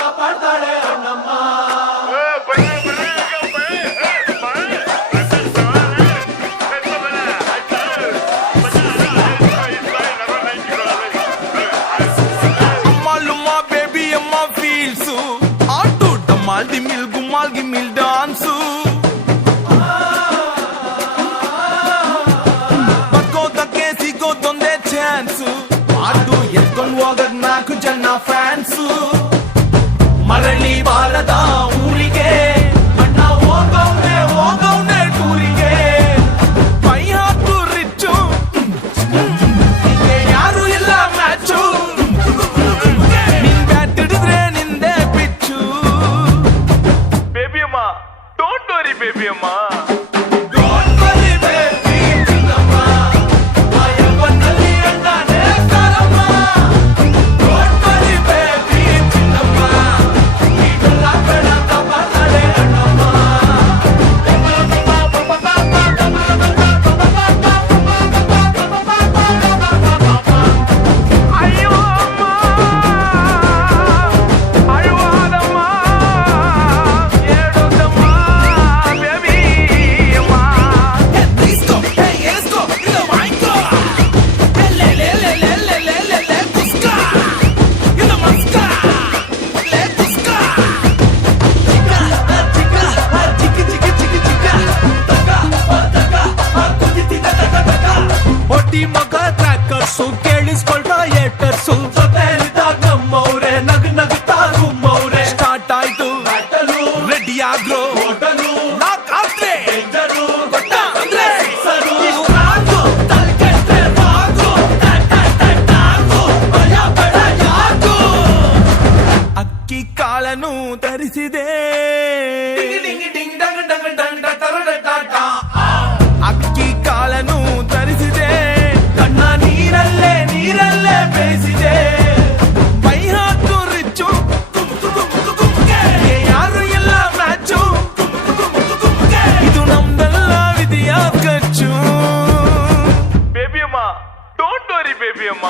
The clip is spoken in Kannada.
ಕಾಪಾಡ್ತಾಳೆ ಅಣ್ಣಮ್ಮ. ಗಿಮಿಲ್ ಗುಮ್ಮಾಲ್ ಗಿಮಿಲ್ ಡಾನ್ಸು ಬದುಕೋದಕ್ಕೆ ಸಿಗೋದೊಂದೇ ಚಾನ್ಸು ಆಟು ಎತ್ಕೊಂಡು ಹೋಗಕ್ 4 ಜನ ಫ್ಯಾನ್ಸು ಮರಳಿ ಬಾರದ ಊರಿಗೆ ಅಣ್ಣ ಹೋಗವ್ನೆ ಟೂರಿಗೆ ಕೈ ಹಾಕು ರಿಚ್ಚು ಯಾರು ಇಲ್ಲ ಮ್ಯಾಚು ನಿನ್ ಬ್ಯಾಟ್ ಹಿಡಿದ್ರೆ ನಿಂದೆ pitch Don't worry, baby, amma. Don't worry, baby, ಚಿನ್ನಮ್ಮ. ಆಯವ್ವನಲ್ಲಿ ಅಣ್ಣನೇ ಕಾರಮ್ಮ. Don't worry, baby, ಚಿನ್ನಮ್ಮ. ಈಗೆಲ್ಲ ಬೇಡ ಕಾಪಾಡ್ತಾಳೆ ಅಣ್ಣಮ್ಮ. ಅಯ್ಯೋ ಅಮ್ಮ ಅಳ್ವಾದಮ್ಮ ಹೇಳೋದಮ್ಮ ಬೇಬಿ ಅಮ್ಮ Disco, hey, let's go, ಇದು ವಾಯ್ಕೋ. Le, ಕುಸ್ಕ. ಇದು ಮಸ್ಕ. Le, ಕುಸ್ಕ. ಚಿಕ್ಕ. ತಗ. ಹೊಟ್ಟಿ ಮಗ ಟ್ರ್ಯಾಕರ್ಸು ಕೇಳಿಸ್ಕೊಳ್ತಾ ಏಟರ್ಸು ಜೊತೆಲಿದ್ದಾಗ ನಮ್ಮವ್ರೆ ನಗ್ತಾ ಗುಮ್ಮವ್ರೆ. ಸ್ಟಾರ್ಟ್ ಆಯ್ತು ಬ್ಯಾಟಲು, ರೆಡಿ ಆಗ್ರೋ ಹೋಟಲು, ನಾಕ್ ಆದ್ರೆ ಡೇಂಜರು, ಗೊತ್ತ ಅಂದ್ರೆ ಸರು, ರಾಗು, ತಲ್ಕೆಟ್ರೆ ರಾಗು, ಟಾಗು, ಭಯ ಬೇಡ ಯಾಕು. ಅಕ್ಕಿ ಕಾಳನು ತರಿಸಿದೆ ಡಿಂಗ್ ಡಿಂಗ್ ಡಂಗ್ ಡಂಗ್ ಡಂಗ್ ತರಡ ಟಾಟ. ಅಕ್ಕಿ ಕಾಳನು ತರಿಸಿದೆ ಕಣ್ಣ ನೀರಲ್ಲೇ ಬೇಯಿಸಿದೆ. ಬೈ ಹಾಕು ರಿಚ್ಚು ಯಾರು ಎಲ್ಲ ಮ್ಯಾಚು ಇದು ನಮ್ದೆಲ್ಲ ವಿಧಿಯ ಖರ್ಚು ಬೇಬಿ ಅಮ್ಮ ಡೋಂಟ್ ವರಿ ಬೇಬಿ ಅಮ್ಮ